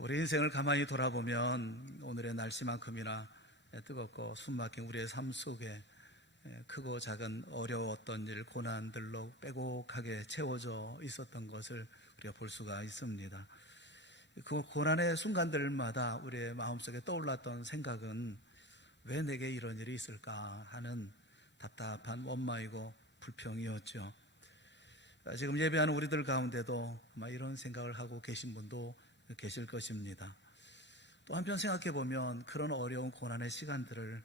우리 인생을 가만히 돌아보면 오늘의 날씨만큼이나 뜨겁고 숨막힌 우리의 삶 속에 크고 작은 어려웠던 일, 고난들로 빼곡하게 채워져 있었던 것을 우리가 볼 수가 있습니다. 그 고난의 순간들마다 우리의 마음속에 떠올랐던 생각은 왜 내게 이런 일이 있을까 하는 답답한 원망이고 불평이었죠. 지금 예배하는 우리들 가운데도 아마 이런 생각을 하고 계신 분도 계실 것입니다. 또 한편 생각해 보면 그런 어려운 고난의 시간들을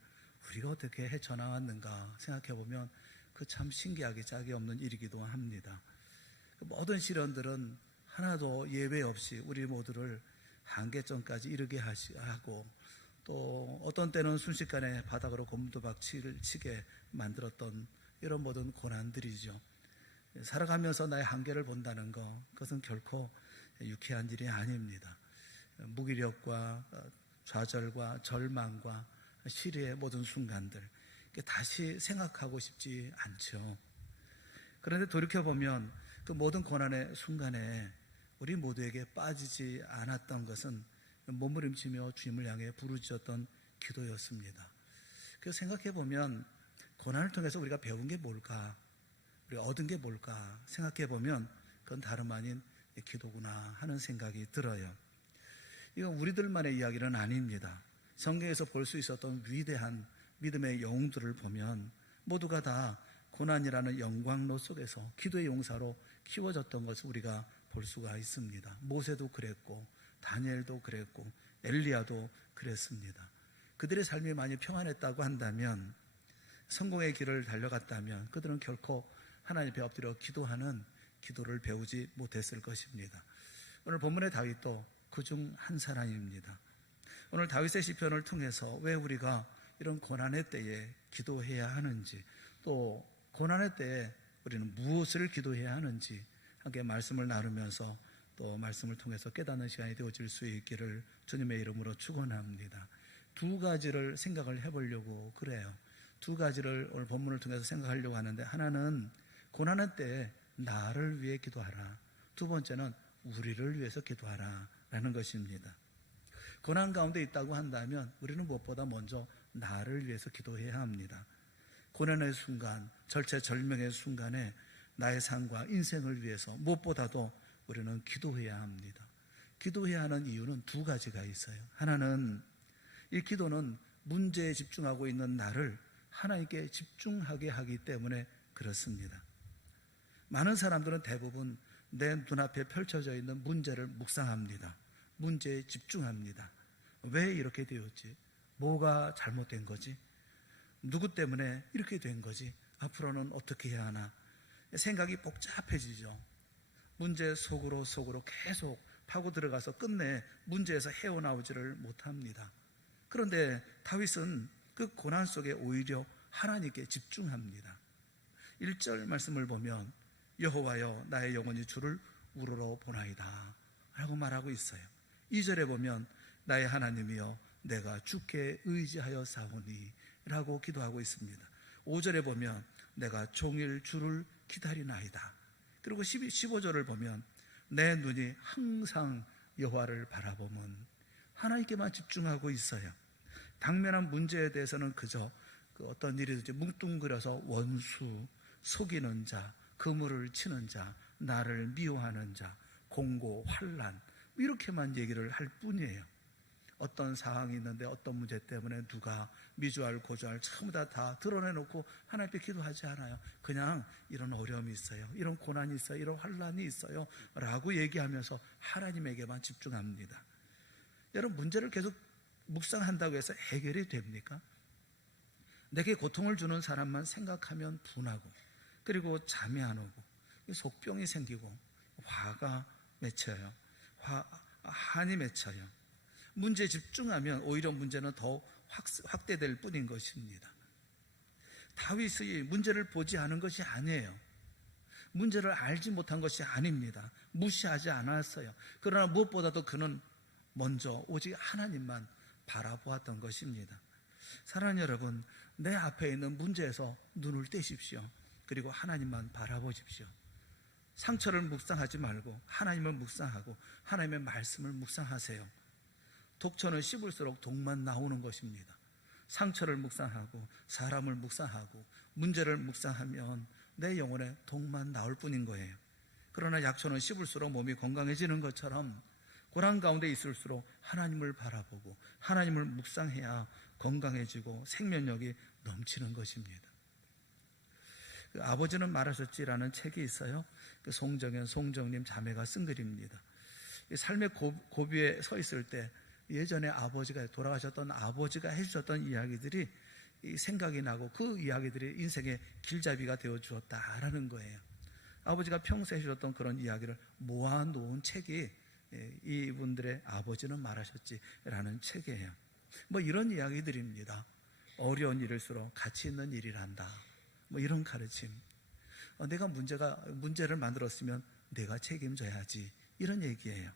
우리가 어떻게 헤쳐나왔는가 생각해 보면 그 참 신기하기 짝이 없는 일이기도 합니다. 모든 시련들은 하나도 예외 없이 우리 모두를 한계점까지 이르게 하고 또 어떤 때는 순식간에 바닥으로 곤두박질을 치게 만들었던 이런 모든 고난들이죠. 살아가면서 나의 한계를 본다는 것, 그것은 결코 유쾌한 일이 아닙니다. 무기력과 좌절과 절망과 시리의 모든 순간들, 다시 생각하고 싶지 않죠. 그런데 돌이켜보면 그 모든 고난의 순간에 우리 모두에게 빠지지 않았던 것은 몸부림치며 주님을 향해 부르짖었던 기도였습니다. 그래서 생각해보면 고난을 통해서 우리가 배운 게 뭘까? 우리가 얻은 게 뭘까? 생각해보면 그건 다름 아닌 기도구나 하는 생각이 들어요. 이건 우리들만의 이야기는 아닙니다. 성경에서 볼 수 있었던 위대한 믿음의 영웅들을 보면 모두가 다 고난이라는 영광로 속에서 기도의 용사로 키워졌던 것을 우리가 볼 수가 있습니다. 모세도 그랬고 다니엘도 그랬고 엘리야도 그랬습니다. 그들의 삶이 많이 평안했다고 한다면, 성공의 길을 달려갔다면 그들은 결코 하나님 앞에 엎드려 기도하는 기도를 배우지 못했을 것입니다. 오늘 본문의 다윗도 그중 한 사람입니다. 오늘 다윗의 시편을 통해서 왜 우리가 이런 고난의 때에 기도해야 하는지, 또 고난의 때에 우리는 무엇을 기도해야 하는지 함께 말씀을 나누면서 또 말씀을 통해서 깨닫는 시간이 되어질 수 있기를 주님의 이름으로 축원합니다. 두 가지를 생각을 해보려고 그래요. 두 가지를 오늘 본문을 통해서 생각하려고 하는데, 하나는 고난의 때에 나를 위해 기도하라, 두 번째는 우리를 위해서 기도하라 라는 것입니다. 고난 가운데 있다고 한다면 우리는 무엇보다 먼저 나를 위해서 기도해야 합니다. 고난의 순간, 절체절명의 순간에 나의 삶과 인생을 위해서 무엇보다도 우리는 기도해야 합니다. 기도해야 하는 이유는 두 가지가 있어요. 하나는 이 기도는 문제에 집중하고 있는 나를 하나님께 집중하게 하기 때문에 그렇습니다. 많은 사람들은 대부분 내 눈앞에 펼쳐져 있는 문제를 묵상합니다. 문제에 집중합니다. 왜 이렇게 되었지? 뭐가 잘못된 거지? 누구 때문에 이렇게 된 거지? 앞으로는 어떻게 해야 하나? 생각이 복잡해지죠. 문제 속으로 계속 파고 들어가서 끝내 문제에서 헤어나오지를 못합니다. 그런데 다윗은 그 고난 속에 오히려 하나님께 집중합니다. 1절 말씀을 보면 여호와여 나의 영혼이 주를 우러러 보나이다 라고 말하고 있어요. 2절에 보면 나의 하나님이여 내가 주께 의지하여 사오니 라고 기도하고 있습니다. 5절에 보면 내가 종일 주를 기다리나이다. 그리고 15절을 보면 내 눈이 항상 여호와를 바라보면, 하나님께만 집중하고 있어요. 당면한 문제에 대해서는 그저 어떤 일이든지 뭉뚱그려서 원수, 속이는 자, 그물을 치는 자, 나를 미워하는 자, 공고, 환난 이렇게만 얘기를 할 뿐이에요. 어떤 상황이 있는데 어떤 문제 때문에 누가 미주알 고주알 전부 다 드러내놓고 하나님께 기도하지 않아요. 그냥 이런 어려움이 있어요, 이런 고난이 있어요, 이런 환난이 있어요 라고 얘기하면서 하나님에게만 집중합니다. 여러분, 문제를 계속 묵상한다고 해서 해결이 됩니까? 내게 고통을 주는 사람만 생각하면 분하고, 그리고 잠이 안 오고 속병이 생기고 화가 맺혀요. 한이 맺혀요. 문제에 집중하면 오히려 문제는 더 확대될 뿐인 것입니다. 다윗이 문제를 보지 않은 것이 아니에요. 문제를 알지 못한 것이 아닙니다. 무시하지 않았어요. 그러나 무엇보다도 그는 먼저 오직 하나님만 바라보았던 것입니다. 사랑하는 여러분, 내 앞에 있는 문제에서 눈을 떼십시오. 그리고 하나님만 바라보십시오. 상처를 묵상하지 말고 하나님을 묵상하고 하나님의 말씀을 묵상하세요. 독초는 씹을수록 독만 나오는 것입니다. 상처를 묵상하고 사람을 묵상하고 문제를 묵상하면 내 영혼에 독만 나올 뿐인 거예요. 그러나 약초는 씹을수록 몸이 건강해지는 것처럼 고난 가운데 있을수록 하나님을 바라보고 하나님을 묵상해야 건강해지고 생명력이 넘치는 것입니다. 그 아버지는 말하셨지라는 책이 있어요. 그 송정현 송정님 자매가 쓴 글입니다. 삶의 고비에 서 있을 때 예전에 아버지가 돌아가셨던 아버지가 해주셨던 이야기들이 생각이 나고 그 이야기들이 인생의 길잡이가 되어 주었다라는 거예요. 아버지가 평소에 해주셨던 그런 이야기를 모아놓은 책이 이분들의 아버지는 말하셨지라는 책이에요. 뭐 이런 이야기들입니다. 어려운 일일수록 가치 있는 일이란다. 뭐 이런 가르침. 내가 문제를 만들었으면 내가 책임져야지. 이런 얘기예요.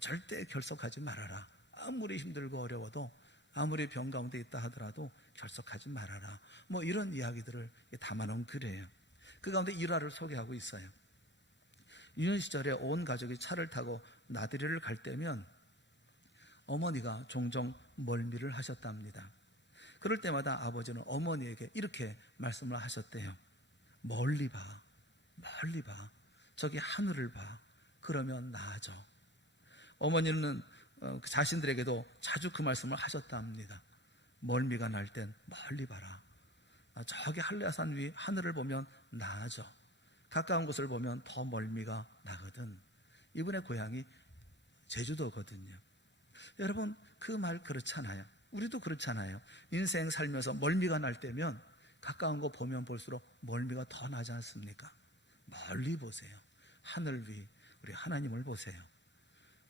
절대 결석하지 말아라. 아무리 힘들고 어려워도 아무리 병 가운데 있다 하더라도 결석하지 말아라. 뭐 이런 이야기들을 담아놓은 글이에요. 그 가운데 일화를 소개하고 있어요. 유년 시절에 온 가족이 차를 타고 나들이를 갈 때면 어머니가 종종 멀미를 하셨답니다. 그럴 때마다 아버지는 어머니에게 이렇게 말씀을 하셨대요. 멀리 봐. 멀리 봐. 저기 하늘을 봐. 그러면 나아져. 어머니는 자신들에게도 자주 그 말씀을 하셨답니다. 멀미가 날 땐 멀리 봐라. 저기 한라산 위 하늘을 보면 나아져. 가까운 곳을 보면 더 멀미가 나거든. 이분의 고향이 제주도거든요. 여러분, 그 말 그렇잖아요. 우리도 그렇잖아요. 인생 살면서 멀미가 날 때면 가까운 거 보면 볼수록 멀미가 더 나지 않습니까? 멀리 보세요. 하늘 위 우리 하나님을 보세요.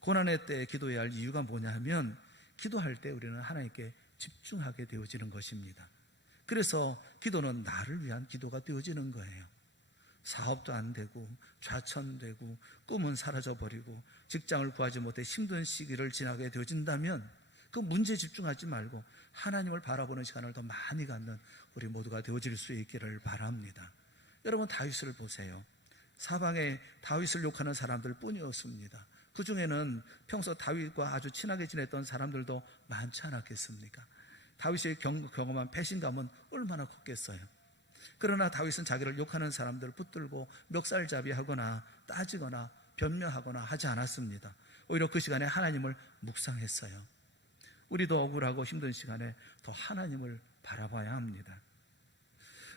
고난의 때에 기도해야 할 이유가 뭐냐 하면 기도할 때 우리는 하나님께 집중하게 되어지는 것입니다. 그래서 기도는 나를 위한 기도가 되어지는 거예요. 사업도 안 되고 좌천되고 꿈은 사라져버리고 직장을 구하지 못해 힘든 시기를 지나게 되어진다면 그 문제에 집중하지 말고 하나님을 바라보는 시간을 더 많이 갖는 우리 모두가 되어질 수 있기를 바랍니다. 여러분, 다윗을 보세요. 사방에 다윗을 욕하는 사람들 뿐이었습니다. 그 중에는 평소 다윗과 아주 친하게 지냈던 사람들도 많지 않았겠습니까? 다윗이 경험한 배신감은 얼마나 컸겠어요. 그러나 다윗은 자기를 욕하는 사람들을 붙들고 멱살잡이하거나 따지거나 변명하거나 하지 않았습니다. 오히려 그 시간에 하나님을 묵상했어요. 우리도 억울하고 힘든 시간에 더 하나님을 바라봐야 합니다.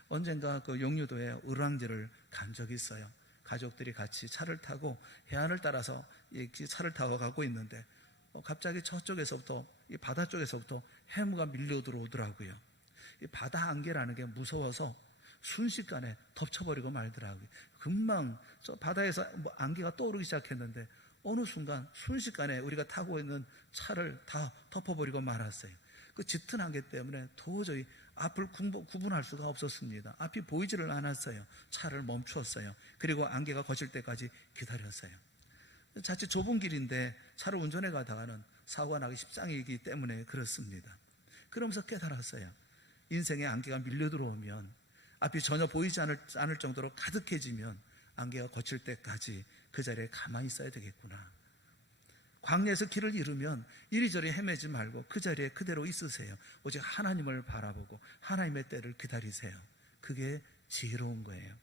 언젠가 그 용유도에 을왕제를 간 적이 있어요. 가족들이 같이 차를 타고 해안을 따라서 차를 타고 가고 있는데 갑자기 저쪽에서부터 이 바다 쪽에서부터 해무가 밀려 들어오더라고요. 이 바다 안개라는 게 무서워서 순식간에 덮쳐버리고 말더라고요. 금방 저 바다에서 안개가 떠오르기 시작했는데 어느 순간 순식간에 우리가 타고 있는 차를 다 덮어버리고 말았어요. 그 짙은 안개 때문에 도저히 앞을 구분할 수가 없었습니다. 앞이 보이지를 않았어요. 차를 멈추었어요. 그리고 안개가 거칠 때까지 기다렸어요. 자칫 좁은 길인데 차를 운전해 가다가는 사고가 나기 십상이기 때문에 그렇습니다. 그러면서 깨달았어요. 인생의 안개가 밀려 들어오면 앞이 전혀 보이지 않을 정도로 가득해지면 안개가 거칠 때까지 그 자리에 가만히 있어야 되겠구나. 광야에서 길을 잃으면 이리저리 헤매지 말고 그 자리에 그대로 있으세요. 오직 하나님을 바라보고 하나님의 때를 기다리세요. 그게 지혜로운 거예요.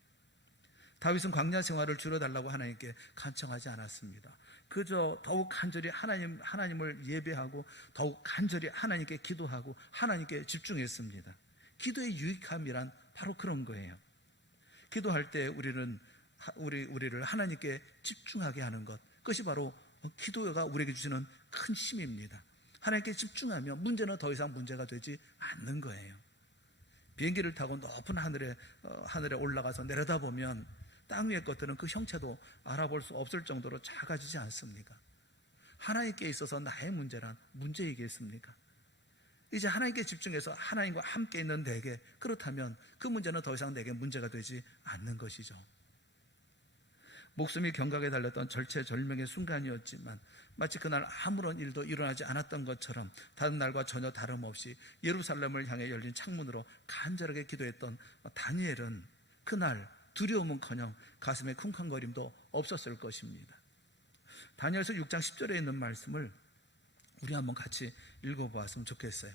다윗은 광야 생활을 줄여달라고 하나님께 간청하지 않았습니다. 그저 더욱 간절히 하나님을 예배하고 더욱 간절히 하나님께 기도하고 하나님께 집중했습니다. 기도의 유익함이란 바로 그런 거예요. 기도할 때 우리를 하나님께 집중하게 하는 것, 그것이 바로 기도가 우리에게 주시는 큰 힘입니다. 하나님께 집중하면 문제는 더 이상 문제가 되지 않는 거예요. 비행기를 타고 높은 하늘에 올라가서 내려다보면 땅 위의 것들은 그 형체도 알아볼 수 없을 정도로 작아지지 않습니까? 하나님께 있어서 나의 문제란 문제이겠습니까? 이제 하나님께 집중해서 하나님과 함께 있는 내게, 그렇다면 그 문제는 더 이상 내게 문제가 되지 않는 것이죠. 목숨이 경각에 달렸던 절체절명의 순간이었지만 마치 그날 아무런 일도 일어나지 않았던 것처럼 다른 날과 전혀 다름없이 예루살렘을 향해 열린 창문으로 간절하게 기도했던 다니엘은 그날 두려움은커녕 가슴에 쿵쾅거림도 없었을 것입니다. 다니엘서 6장 10절에 있는 말씀을 우리 한번 같이 읽어보았으면 좋겠어요.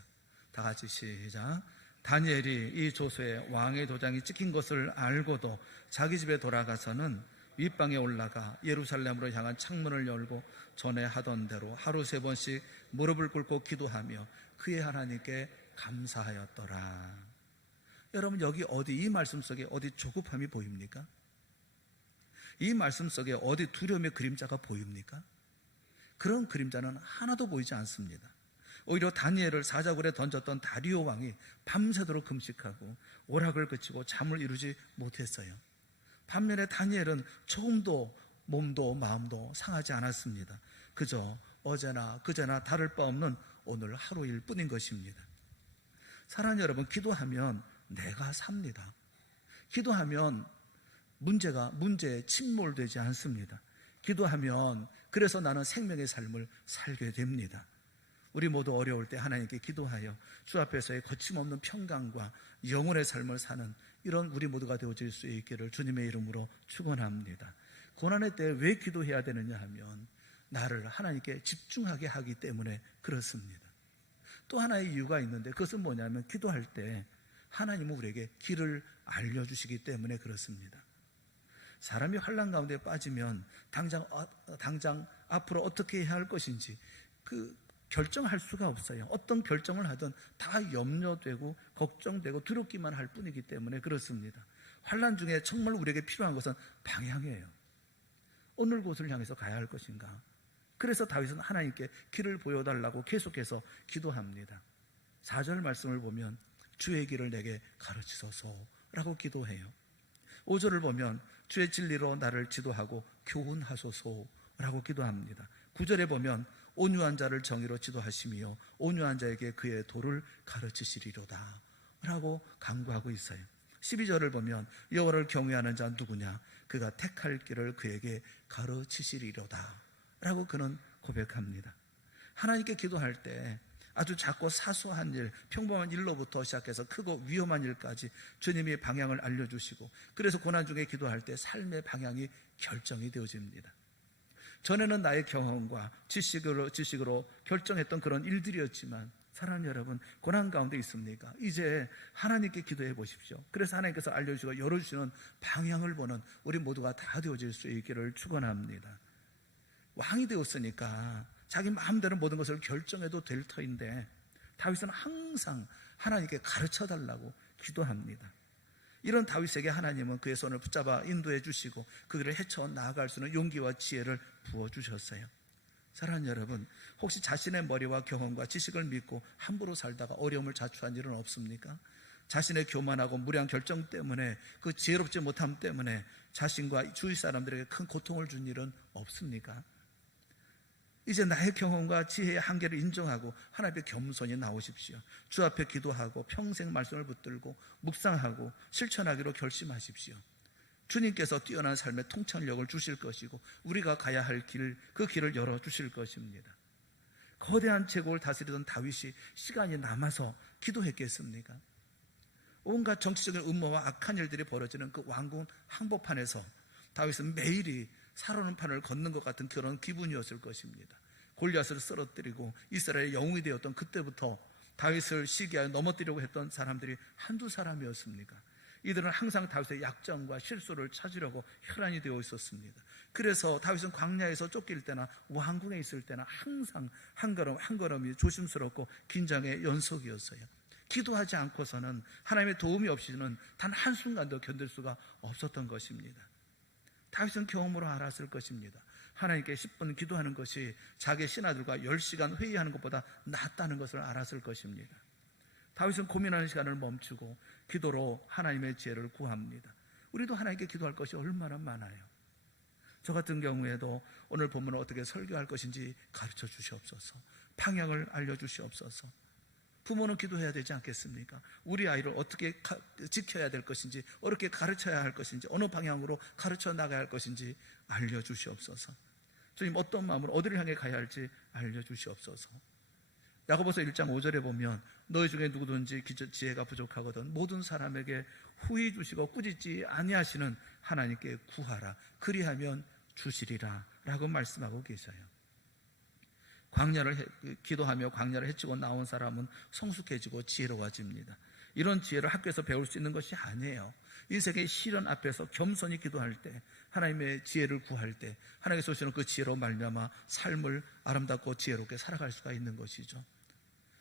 다 같이 시작. 다니엘이 이 조서에 왕의 도장이 찍힌 것을 알고도 자기 집에 돌아가서는 윗방에 올라가 예루살렘으로 향한 창문을 열고 전에 하던 대로 하루 3번씩 무릎을 꿇고 기도하며 그의 하나님께 감사하였더라. 여러분, 여기 어디 이 말씀 속에 어디 조급함이 보입니까? 이 말씀 속에 어디 두려움의 그림자가 보입니까? 그런 그림자는 하나도 보이지 않습니다. 오히려 다니엘을 사자굴에 던졌던 다리오 왕이 밤새도록 금식하고 오락을 그치고 잠을 이루지 못했어요. 반면에 다니엘은 조금도 몸도 마음도 상하지 않았습니다. 그저 어제나 그제나 다를 바 없는 오늘 하루일 뿐인 것입니다. 사랑하는 여러분, 기도하면 내가 삽니다. 기도하면 문제에 침몰되지 않습니다. 기도하면 그래서 나는 생명의 삶을 살게 됩니다. 우리 모두 어려울 때 하나님께 기도하여 주 앞에서의 거침없는 평강과 영혼의 삶을 사는 이런 우리 모두가 되어질 수 있기를 주님의 이름으로 축원합니다. 고난의 때 왜 기도해야 되느냐 하면 나를 하나님께 집중하게 하기 때문에 그렇습니다. 또 하나의 이유가 있는데 그것은 뭐냐면 기도할 때 하나님은 우리에게 길을 알려주시기 때문에 그렇습니다. 사람이 환난 가운데 빠지면 당장 앞으로 어떻게 해야 할 것인지 결정할 수가 없어요. 어떤 결정을 하든 다 염려되고 걱정되고 두렵기만 할 뿐이기 때문에 그렇습니다. 환난 중에 정말 우리에게 필요한 것은 방향이에요. 어느 곳을 향해서 가야 할 것인가. 그래서 다윗은 하나님께 길을 보여달라고 계속해서 기도합니다. 4절 말씀을 보면 주의 길을 내게 가르치소서라고 기도해요. 5절을 보면 주의 진리로 나를 지도하고 교훈하소서라고 기도합니다. 9절에 보면 온유한 자를 정의로 지도하시며 온유한 자에게 그의 도를 가르치시리로다 라고 강구하고 있어요. 12절을 보면 여호와를 경외하는 자 누구냐, 그가 택할 길을 그에게 가르치시리로다 라고 그는 고백합니다. 하나님께 기도할 때 아주 작고 사소한 일, 평범한 일로부터 시작해서 크고 위험한 일까지 주님이 방향을 알려주시고, 그래서 고난 중에 기도할 때 삶의 방향이 결정이 되어집니다. 전에는 나의 경험과 지식으로 결정했던 그런 일들이었지만 사랑하는 여러분, 고난 가운데 있습니까? 이제 하나님께 기도해 보십시오. 그래서 하나님께서 알려주시고 열어주시는 방향을 보는 우리 모두가 다 되어질 수 있기를 축원합니다. 왕이 되었으니까 자기 마음대로 모든 것을 결정해도 될 터인데 다윗은 항상 하나님께 가르쳐달라고 기도합니다. 이런 다윗에게 하나님은 그의 손을 붙잡아 인도해 주시고 그 길을 헤쳐 나아갈 수 있는 용기와 지혜를 부어주셨어요. 사랑하는 여러분, 혹시 자신의 머리와 경험과 지식을 믿고 함부로 살다가 어려움을 자초한 일은 없습니까? 자신의 교만하고 무리한 결정 때문에 그 지혜롭지 못함 때문에 자신과 주위 사람들에게 큰 고통을 준 일은 없습니까? 이제 나의 경험과 지혜의 한계를 인정하고 하나님의 겸손히 나오십시오. 주 앞에 기도하고 평생 말씀을 붙들고 묵상하고 실천하기로 결심하십시오. 주님께서 뛰어난 삶의 통찰력을 주실 것이고 우리가 가야 할 길, 그 길을 열어주실 것입니다. 거대한 제국을 다스리던 다윗이 시간이 남아서 기도했겠습니까? 온갖 정치적인 음모와 악한 일들이 벌어지는 그 왕궁 항복판에서 다윗은 매일이 살아오는 판을 걷는 것 같은 그런 기분이었을 것입니다. 골리앗을 쓰러뜨리고 이스라엘의 영웅이 되었던 그때부터 다윗을 시기하여 넘어뜨리려고 했던 사람들이 한두 사람이었습니까? 이들은 항상 다윗의 약점과 실수를 찾으려고 혈안이 되어 있었습니다. 그래서 다윗은 광야에서 쫓길 때나 왕궁에 있을 때나 항상 한 걸음 한 걸음이 조심스럽고 긴장의 연속이었어요. 기도하지 않고서는 하나님의 도움이 없이는 단 한순간도 견딜 수가 없었던 것입니다. 다윗은 경험으로 알았을 것입니다. 하나님께 10분 기도하는 것이 자기 신하들과 10시간 회의하는 것보다 낫다는 것을 알았을 것입니다. 다윗은 고민하는 시간을 멈추고 기도로 하나님의 지혜를 구합니다. 우리도 하나님께 기도할 것이 얼마나 많아요. 저 같은 경우에도 오늘 본문을 어떻게 설교할 것인지 가르쳐 주시옵소서. 방향을 알려주시옵소서. 부모는 기도해야 되지 않겠습니까? 우리 아이를 어떻게 지켜야 될 것인지, 어떻게 가르쳐야 할 것인지, 어느 방향으로 가르쳐 나가야 할 것인지 알려주시옵소서. 주님, 어떤 마음으로 어디를 향해 가야 할지 알려주시옵소서. 야고보서 1장 5절에 보면 너희 중에 누구든지 지혜가 부족하거든 모든 사람에게 후히 주시고 꾸짖지 아니하시는 하나님께 구하라. 그리하면 주시리라 라고 말씀하고 계셔요. 기도하며 광야를 헤치고 나온 사람은 성숙해지고 지혜로워집니다. 이런 지혜를 학교에서 배울 수 있는 것이 아니에요. 인생의 시련 앞에서 겸손히 기도할 때, 하나님의 지혜를 구할 때 하나님께서 주시는 그 지혜로 말미암아 삶을 아름답고 지혜롭게 살아갈 수가 있는 것이죠.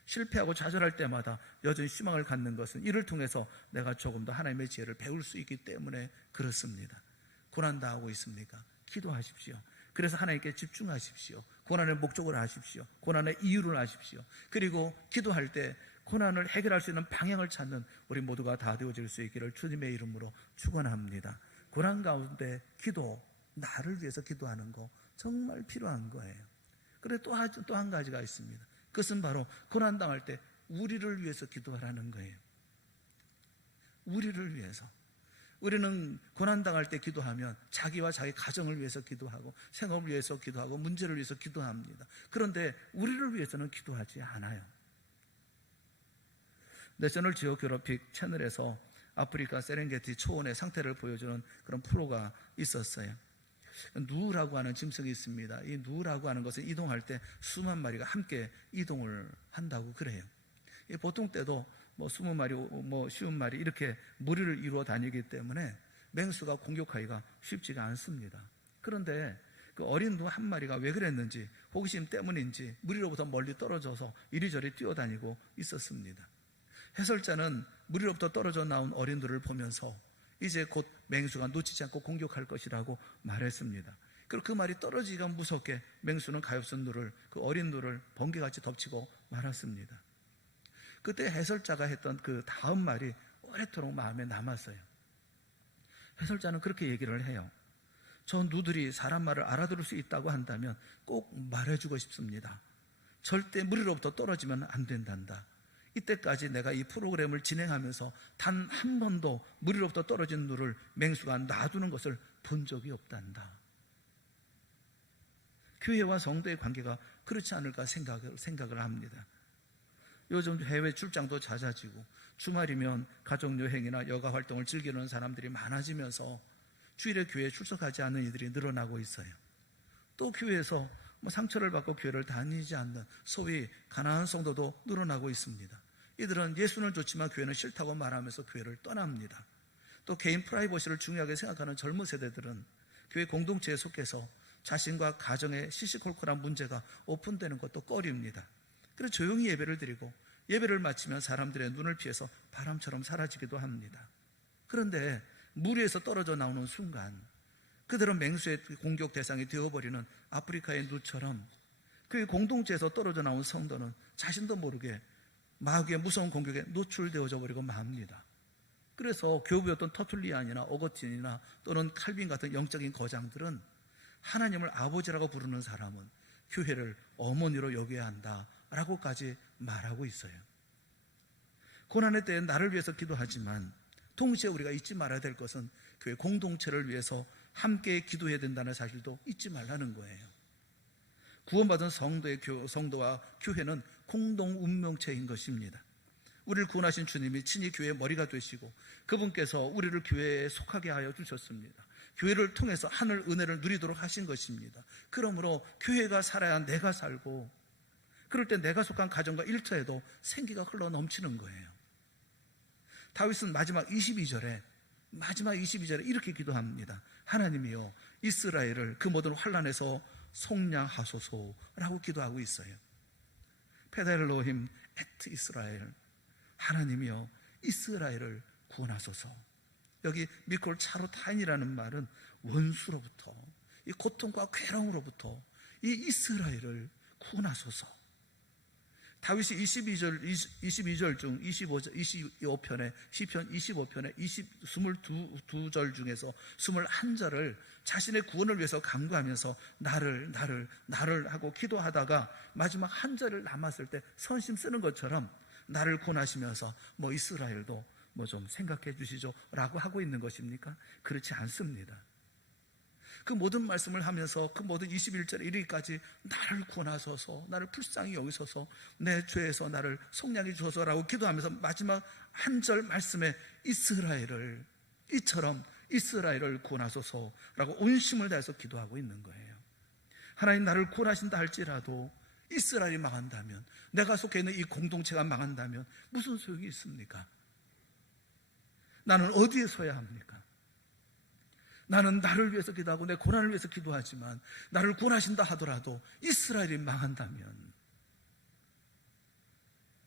실패하고 좌절할 때마다 여전히 희망을 갖는 것은 이를 통해서 내가 조금 더 하나님의 지혜를 배울 수 있기 때문에 그렇습니다. 고난당하고 있습니까? 기도하십시오. 그래서 하나님께 집중하십시오. 고난의 목적을 아십시오. 고난의 이유를 아십시오. 그리고 기도할 때 고난을 해결할 수 있는 방향을 찾는 우리 모두가 다 되어질 수 있기를 주님의 이름으로 축원합니다. 고난 가운데 기도, 나를 위해서 기도하는 거 정말 필요한 거예요. 그리고 또 한 가지가 있습니다. 그것은 바로 고난당할 때 우리를 위해서 기도하라는 거예요. 우리를 위해서. 우리는 고난당할 때 기도하면 자기와 자기 가정을 위해서 기도하고 생업을 위해서 기도하고 문제를 위해서 기도합니다. 그런데 우리를 위해서는 기도하지 않아요. 내셔널 지오그래픽 채널에서 아프리카 세렝게티 초원의 상태를 보여주는 그런 프로가 있었어요. 누라고 하는 짐승이 있습니다. 이 누라고 하는 것은 이동할 때 수만 마리가 함께 이동을 한다고 그래요. 보통 때도 20마리, 50마리 이렇게 무리를 이루어 다니기 때문에 맹수가 공격하기가 쉽지가 않습니다. 그런데 그 어린 누 한 마리가 왜 그랬는지, 호기심 때문인지 무리로부터 멀리 떨어져서 이리저리 뛰어다니고 있었습니다. 해설자는 무리로부터 떨어져 나온 어린 누를 보면서 이제 곧 맹수가 놓치지 않고 공격할 것이라고 말했습니다. 그리고 그 말이 떨어지기가 무섭게 맹수는 가엾은 누를, 그 어린 누를 번개같이 덮치고 말았습니다. 그때 해설자가 했던 그 다음 말이 오래도록 마음에 남았어요. 해설자는 그렇게 얘기를 해요. 저 누들이 사람 말을 알아들을 수 있다고 한다면 꼭 말해주고 싶습니다. 절대 무리로부터 떨어지면 안 된단다. 이때까지 내가 이 프로그램을 진행하면서 단 한 번도 무리로부터 떨어진 누를 맹수가 놔두는 것을 본 적이 없단다. 교회와 성도의 관계가 그렇지 않을까 생각을 합니다. 요즘 해외 출장도 잦아지고 주말이면 가족여행이나 여가 활동을 즐기는 사람들이 많아지면서 주일에 교회에 출석하지 않는 이들이 늘어나고 있어요. 또 교회에서 상처를 받고 교회를 다니지 않는 소위 가난한 성도도 늘어나고 있습니다. 이들은 예수는 좋지만 교회는 싫다고 말하면서 교회를 떠납니다. 또 개인 프라이버시를 중요하게 생각하는 젊은 세대들은 교회 공동체에 속해서 자신과 가정의 시시콜콜한 문제가 오픈되는 것도 꺼립니다. 그래서 조용히 예배를 드리고 예배를 마치면 사람들의 눈을 피해서 바람처럼 사라지기도 합니다. 그런데 무리에서 떨어져 나오는 순간 그들은 맹수의 공격 대상이 되어버리는 아프리카의 누처럼 그 공동체에서 떨어져 나온 성도는 자신도 모르게 마귀의 무서운 공격에 노출되어져 버리고 맙니다. 그래서 교부였던 터툴리안이나 어거틴이나 또는 칼빈 같은 영적인 거장들은 하나님을 아버지라고 부르는 사람은 교회를 어머니로 여겨야 한다라고까지 말하고 있어요. 고난의 때에 나를 위해서 기도하지만 동시에 우리가 잊지 말아야 될 것은 교회 공동체를 위해서 함께 기도해야 된다는 사실도 잊지 말라는 거예요. 구원받은 성도와 교회는 공동 운명체인 것입니다. 우리를 구원하신 주님이 친히 교회의 머리가 되시고 그분께서 우리를 교회에 속하게 하여 주셨습니다. 교회를 통해서 하늘 은혜를 누리도록 하신 것입니다. 그러므로 교회가 살아야 내가 살고, 그럴 때 내가 속한 가정과 일터에도 생기가 흘러 넘치는 거예요. 다윗은 마지막 22절에 이렇게 기도합니다. 하나님이여 이스라엘을 그 모든 환난에서 속량하소서라고 기도하고 있어요. 페델로힘 에트 이스라엘, 하나님이여 이스라엘을 구원하소서. 여기 미콜 차로타인이라는 말은 원수로부터, 이 고통과 괴로움으로부터 이 이스라엘을 구원하소서. 다윗이 22절 중 25편에 시편 25편에 22절 중에서 21절을 자신의 구원을 위해서 간구하면서 나를 하고 기도하다가 마지막 한 절을 남았을 때 선심 쓰는 것처럼 나를 구원하시면서 이스라엘도 좀 생각해 주시죠 라고 하고 있는 것입니까? 그렇지 않습니다. 그 모든 말씀을 하면서 그 모든 21절에 이르기까지 나를 구원하소서, 나를 불쌍히 여기소서, 내 죄에서 나를 속량해 주소서라고 기도하면서 마지막 한 절 말씀에 이처럼 이스라엘을 구원하소서라고 온심을 다해서 기도하고 있는 거예요. 하나님 나를 구원하신다 할지라도 이스라엘이 망한다면, 내가 속해 있는 이 공동체가 망한다면 무슨 소용이 있습니까? 나는 어디에 서야 합니까? 나는 나를 위해서 기도하고 내 고난을 위해서 기도하지만 나를 구원하신다 하더라도 이스라엘이 망한다면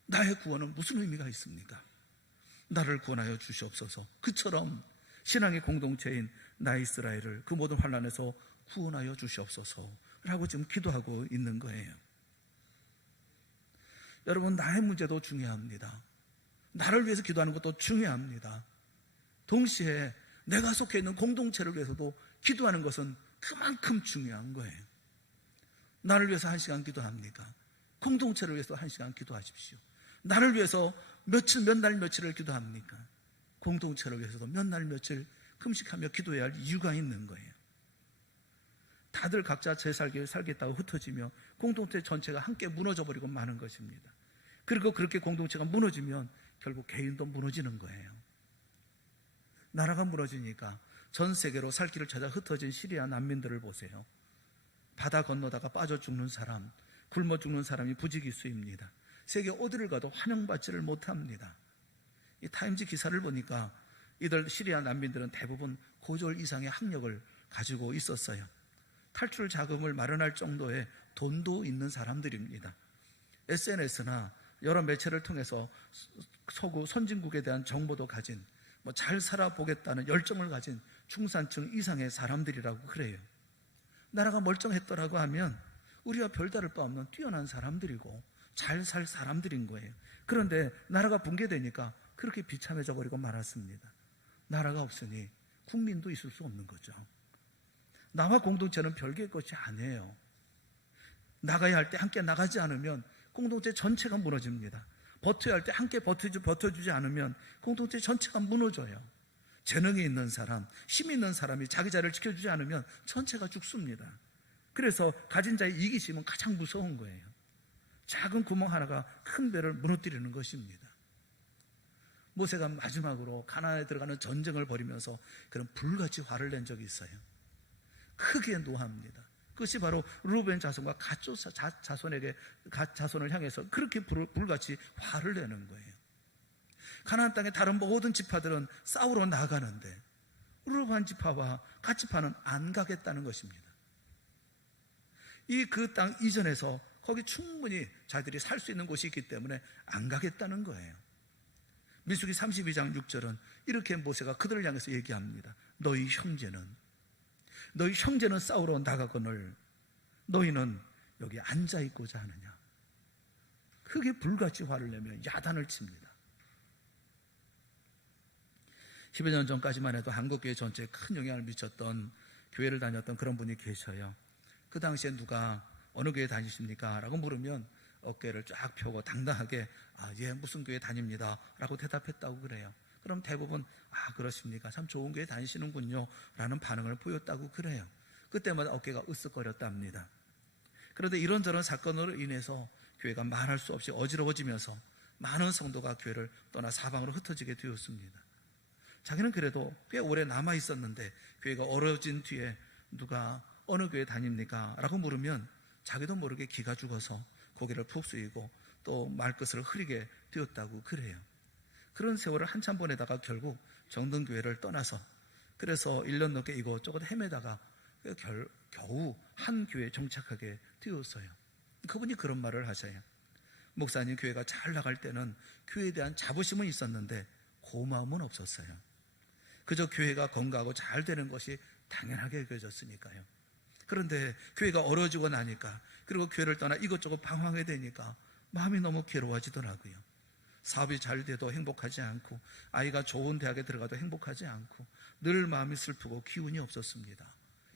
나의 구원은 무슨 의미가 있습니까? 나를 구원하여 주시옵소서. 그처럼 신앙의 공동체인 나 이스라엘을 그 모든 환난에서 구원하여 주시옵소서 라고 지금 기도하고 있는 거예요. 여러분, 나의 문제도 중요합니다. 나를 위해서 기도하는 것도 중요합니다. 동시에 내가 속해 있는 공동체를 위해서도 기도하는 것은 그만큼 중요한 거예요. 나를 위해서 1시간 기도합니까? 공동체를 위해서 1시간 기도하십시오. 나를 위해서 며칠, 몇 날, 며칠을 기도합니까? 공동체를 위해서도 몇 날, 며칠 금식하며 기도해야 할 이유가 있는 거예요. 다들 각자 제 살기를 살겠다고 흩어지며 공동체 전체가 함께 무너져버리고 마는 것입니다. 그리고 그렇게 공동체가 무너지면 결국 개인도 무너지는 거예요. 나라가 무너지니까 전 세계로 살 길을 찾아 흩어진 시리아 난민들을 보세요. 바다 건너다가 빠져 죽는 사람, 굶어 죽는 사람이 부지기수입니다. 세계 어디를 가도 환영받지를 못합니다. 이 타임즈 기사를 보니까 이들 시리아 난민들은 대부분 고졸 이상의 학력을 가지고 있었어요. 탈출 자금을 마련할 정도의 돈도 있는 사람들입니다. SNS나 여러 매체를 통해서 서구 선진국에 대한 정보도 가진, 잘 살아보겠다는 열정을 가진 중산층 이상의 사람들이라고 그래요. 나라가 멀쩡했더라고 하면 우리와 별다를 바 없는 뛰어난 사람들이고 잘 살 사람들인 거예요. 그런데 나라가 붕괴되니까 그렇게 비참해져 버리고 말았습니다. 나라가 없으니 국민도 있을 수 없는 거죠. 나와 공동체는 별개의 것이 아니에요. 나가야 할 때 함께 나가지 않으면 공동체 전체가 무너집니다. 버텨야 할 때 함께 버텨주지 않으면 공동체 전체가 무너져요. 재능이 있는 사람, 힘이 있는 사람이 자기 자리를 지켜주지 않으면 전체가 죽습니다. 그래서 가진 자의 이기심은 가장 무서운 거예요. 작은 구멍 하나가 큰 배를 무너뜨리는 것입니다. 모세가 마지막으로 가나안에 들어가는 전쟁을 벌이면서 그런 불같이 화를 낸 적이 있어요. 크게 노합니다. 그것이 바로 루벤 자손과 갓 자손을 향해서 그렇게 불같이 화를 내는 거예요. 가나안 땅의 다른 모든 지파들은 싸우러 나가는데 루벤 지파와 갓 지파는 안 가겠다는 것입니다. 이 그 땅 이전에서 거기 충분히 자기들이 살 수 있는 곳이 있기 때문에 안 가겠다는 거예요. 민수기 32장 6절은 이렇게 모세가 그들을 향해서 얘기합니다. 너희 형제는 싸우러 나가거늘 너희는 여기 앉아있고자 하느냐. 크게 불같이 화를 내며 야단을 칩니다. 10여 년 전까지만 해도 한국교회 전체에 큰 영향을 미쳤던, 교회를 다녔던 그런 분이 계셔요. 그 당시에 누가 어느 교회 다니십니까? 라고 물으면 어깨를 쫙 펴고 당당하게 예, 무슨 교회 다닙니다 라고 대답했다고 그래요. 그럼 대부분 그렇습니까? 참 좋은 교회 다니시는군요 라는 반응을 보였다고 그래요. 그때마다 어깨가 으쓱거렸답니다. 그런데 이런저런 사건으로 인해서 교회가 말할 수 없이 어지러워지면서 많은 성도가 교회를 떠나 사방으로 흩어지게 되었습니다. 자기는 그래도 꽤 오래 남아있었는데 교회가 어려워진 뒤에 누가 어느 교회 다닙니까? 라고 물으면 자기도 모르게 기가 죽어서 고개를 푹 숙이고 또 말끝을 흐리게 되었다고 그래요. 그런 세월을 한참 보내다가 결국 정든교회를 떠나서 그래서 1년 넘게 이곳저곳 헤매다가 겨우 한 교회에 정착하게 되었어요. 그분이 그런 말을 하셔요. 목사님, 교회가 잘 나갈 때는 교회에 대한 자부심은 있었는데 고마움은 없었어요. 그저 교회가 건강하고 잘 되는 것이 당연하게 여겨졌으니까요. 그런데 교회가 어려워지고 나니까, 그리고 교회를 떠나 이것저것 방황하게 되니까 마음이 너무 괴로워지더라고요. 사업이 잘 돼도 행복하지 않고, 아이가 좋은 대학에 들어가도 행복하지 않고, 늘 마음이 슬프고 기운이 없었습니다.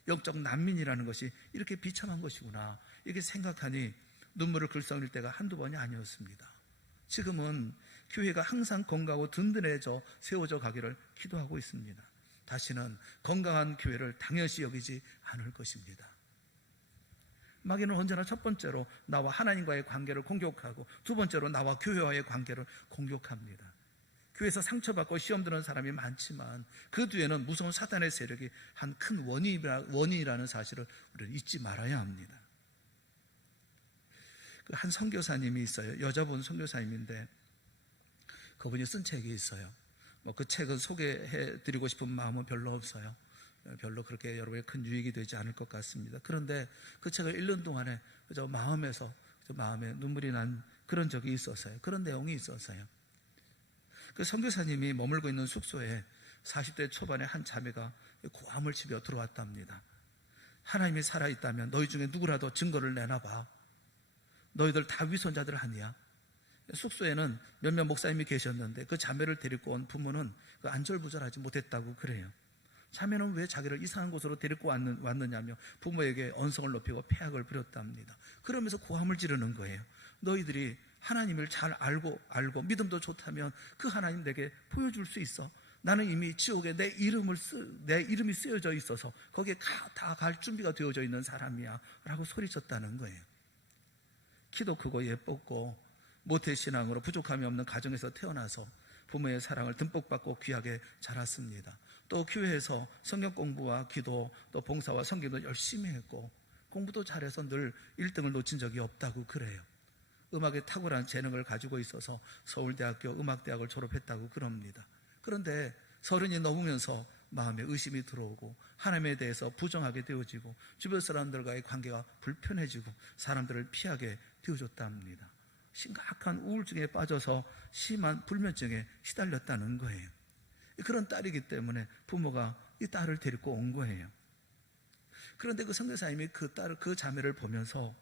영적 난민이라는 것이 이렇게 비참한 것이구나, 이렇게 생각하니 눈물을 글썽일 때가 한두 번이 아니었습니다. 지금은 교회가 항상 건강하고 든든해져 세워져 가기를 기도하고 있습니다. 다시는 건강한 교회를 당연시 여기지 않을 것입니다. 마귀는 언제나 첫 번째로 나와 하나님과의 관계를 공격하고 두 번째로 나와 교회와의 관계를 공격합니다. 교회에서 상처받고 시험 드는 사람이 많지만 그 뒤에는 무서운 사탄의 세력이 한 큰 원인이라는 사실을 우리는 잊지 말아야 합니다. 한 선교사님이 있어요. 여자분 선교사님인데 그분이 쓴 책이 있어요. 그 책은 소개해드리고 싶은 마음은 별로 없어요. 별로 그렇게 여러분에게 큰 유익이 되지 않을 것 같습니다. 그런데 그 책을 읽는 동안에 그저 마음에 눈물이 난 그런 적이 있었어요. 그런 내용이 있었어요. 그 선교사님이 머물고 있는 숙소에 40대 초반에 한 자매가 고함을 치며 들어왔답니다. 하나님이 살아있다면 너희 중에 누구라도 증거를 내놔봐. 너희들 다 위선자들 아니야? 숙소에는 몇몇 목사님이 계셨는데 그 자매를 데리고 온 부모는 안절부절하지 못했다고 그래요. 자매는 왜 자기를 이상한 곳으로 데리고 왔느냐며 부모에게 언성을 높이고 폐악을 부렸답니다. 그러면서 고함을 지르는 거예요. 너희들이 하나님을 잘 알고 믿음도 좋다면 그 하나님 내게 보여줄 수 있어. 나는 이미 지옥에 내 이름이 쓰여져 있어서 거기에 다 갈 준비가 되어져 있는 사람이야 라고 소리쳤다는 거예요. 키도 크고 예뻤고 모태신앙으로 부족함이 없는 가정에서 태어나서 부모의 사랑을 듬뿍 받고 귀하게 자랐습니다. 또 교회에서 성경 공부와 기도 또 봉사와 성경도 열심히 했고 공부도 잘해서 늘 1등을 놓친 적이 없다고 그래요. 음악에 탁월한 재능을 가지고 있어서 서울대학교 음악대학을 졸업했다고 그럽니다. 그런데 30이 넘으면서 마음에 의심이 들어오고 하나님에 대해서 부정하게 되어지고 주변 사람들과의 관계가 불편해지고 사람들을 피하게 되어졌답니다. 심각한 우울증에 빠져서 심한 불면증에 시달렸다는 거예요. 그런 딸이기 때문에 부모가 이 딸을 데리고 온 거예요. 그런데 그 선교사님이 그 자매를 보면서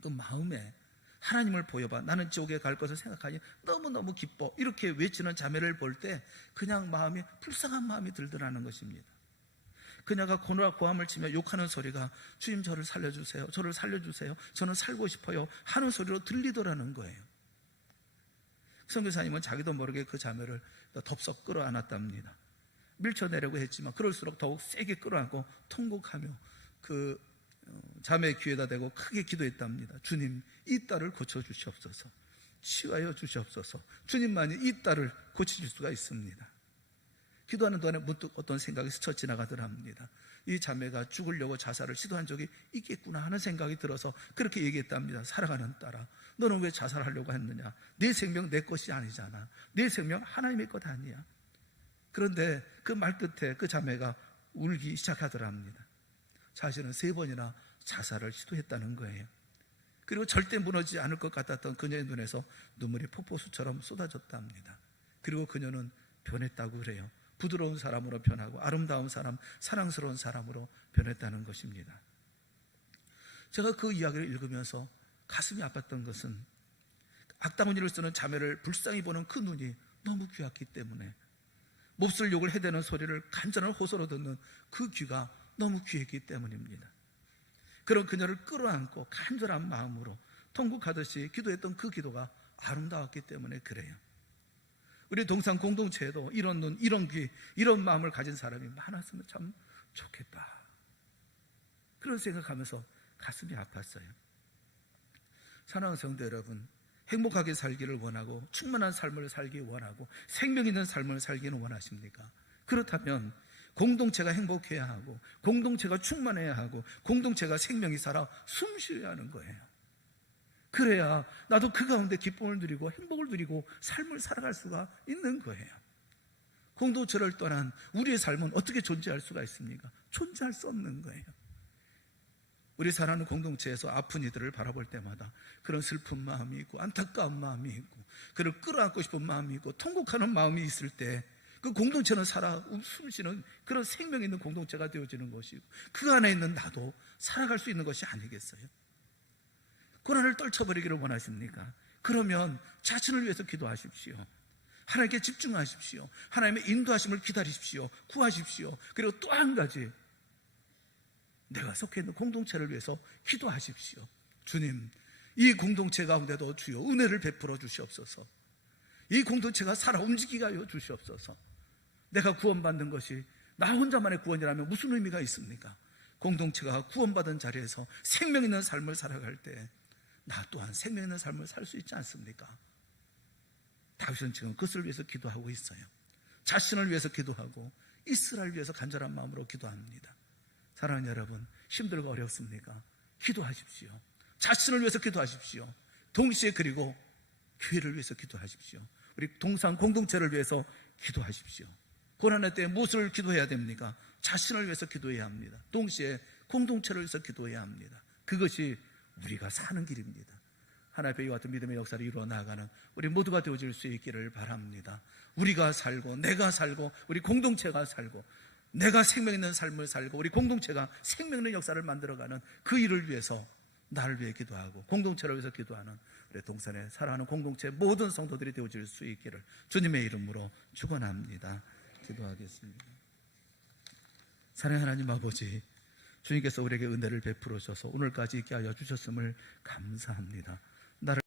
그 마음에 하나님을 보여봐. 나는 지옥에 갈 것을 생각하니 너무너무 기뻐. 이렇게 외치는 자매를 볼 때 그냥 마음이 불쌍한 마음이 들더라는 것입니다. 그녀가 고함을 치며 욕하는 소리가 주님 저를 살려주세요. 저를 살려주세요. 저는 살고 싶어요. 하는 소리로 들리더라는 거예요. 선교사님은 자기도 모르게 그 자매를 덥석 끌어안았답니다. 밀쳐내려고 했지만 그럴수록 더욱 세게 끌어안고 통곡하며 그 자매의 귀에다 대고 크게 기도했답니다. 주님, 이 딸을 고쳐주시옵소서. 치유하여 주시옵소서. 주님만이 이 딸을 고치실 수가 있습니다. 기도하는 동안에 문득 어떤 생각이 스쳐 지나가더랍니다. 이 자매가 죽으려고 자살을 시도한 적이 있겠구나 하는 생각이 들어서 그렇게 얘기했답니다. 사랑하는 딸아, 너는 왜 자살하려고 했느냐? 네 생명 내 것이 아니잖아. 네 생명 하나님의 것 아니야. 그런데 그 말 끝에 그 자매가 울기 시작하더랍니다. 자신은 3번이나 자살을 시도했다는 거예요. 그리고 절대 무너지지 않을 것 같았던 그녀의 눈에서 눈물이 폭포수처럼 쏟아졌답니다. 그리고 그녀는 변했다고 그래요. 부드러운 사람으로 변하고 아름다운 사람, 사랑스러운 사람으로 변했다는 것입니다. 제가 그 이야기를 읽으면서 가슴이 아팠던 것은 악다운 일을 쓰는 자매를 불쌍히 보는 그 눈이 너무 귀했기 때문에 몹쓸 욕을 해대는 소리를 간절한 호소로 듣는 그 귀가 너무 귀했기 때문입니다. 그런 그녀를 끌어안고 간절한 마음으로 통곡하듯이 기도했던 그 기도가 아름다웠기 때문에 그래요. 우리 동산 공동체에도 이런 눈, 이런 귀, 이런 마음을 가진 사람이 많았으면 참 좋겠다. 그런 생각하면서 가슴이 아팠어요. 사랑하는 성도 여러분, 행복하게 살기를 원하고 충만한 삶을 살기 원하고 생명 있는 삶을 살기는 원하십니까? 그렇다면 공동체가 행복해야 하고 공동체가 충만해야 하고 공동체가 생명이 살아 숨쉬어야 하는 거예요. 그래야 나도 그 가운데 기쁨을 누리고 행복을 누리고 삶을 살아갈 수가 있는 거예요. 공동체를 떠난 우리의 삶은 어떻게 존재할 수가 있습니까? 존재할 수 없는 거예요. 우리 사랑하는 공동체에서 아픈 이들을 바라볼 때마다 그런 슬픈 마음이 있고 안타까운 마음이 있고 그를 끌어안고 싶은 마음이 있고 통곡하는 마음이 있을 때 그 공동체는 살아 숨쉬는 그런 생명 있는 공동체가 되어지는 것이고 그 안에 있는 나도 살아갈 수 있는 것이 아니겠어요? 고난을 떨쳐버리기를 원하십니까? 그러면 자신을 위해서 기도하십시오. 하나님께 집중하십시오. 하나님의 인도하심을 기다리십시오. 구하십시오. 그리고 또 한 가지, 내가 속해 있는 공동체를 위해서 기도하십시오. 주님, 이 공동체 가운데도 주여 은혜를 베풀어 주시옵소서. 이 공동체가 살아 움직이게 하여 주시옵소서. 내가 구원받는 것이 나 혼자만의 구원이라면 무슨 의미가 있습니까? 공동체가 구원받은 자리에서 생명 있는 삶을 살아갈 때 나 또한 생명 있는 삶을 살 수 있지 않습니까? 다윗은 지금 그것을 위해서 기도하고 있어요. 자신을 위해서 기도하고 이스라엘을 위해서 간절한 마음으로 기도합니다. 사랑하는 여러분, 힘들고 어렵습니까? 기도하십시오. 자신을 위해서 기도하십시오. 동시에 그리고 교회를 위해서 기도하십시오. 우리 동상 공동체를 위해서 기도하십시오. 고난의 때에 무엇을 기도해야 됩니까? 자신을 위해서 기도해야 합니다. 동시에 공동체를 위해서 기도해야 합니다. 그것이 우리가 사는 길입니다. 하나님의 이와 같은 믿음의 역사를 이루어 나가는 우리 모두가 되어질 수 있기를 바랍니다. 우리가 살고 내가 살고 우리 공동체가 살고 내가 생명 있는 삶을 살고 우리 공동체가 생명 있는 역사를 만들어가는 그 일을 위해서 나를 위해 기도하고 공동체를 위해서 기도하는 우리 동산에 사랑하는 공동체 모든 성도들이 되어질 수 있기를 주님의 이름으로 축원합니다. 기도하겠습니다. 사랑하는 하나님 아버지, 주님께서 우리에게 은혜를 베풀어 주셔서 오늘까지 있게 하여 주셨음을 감사합니다. 나를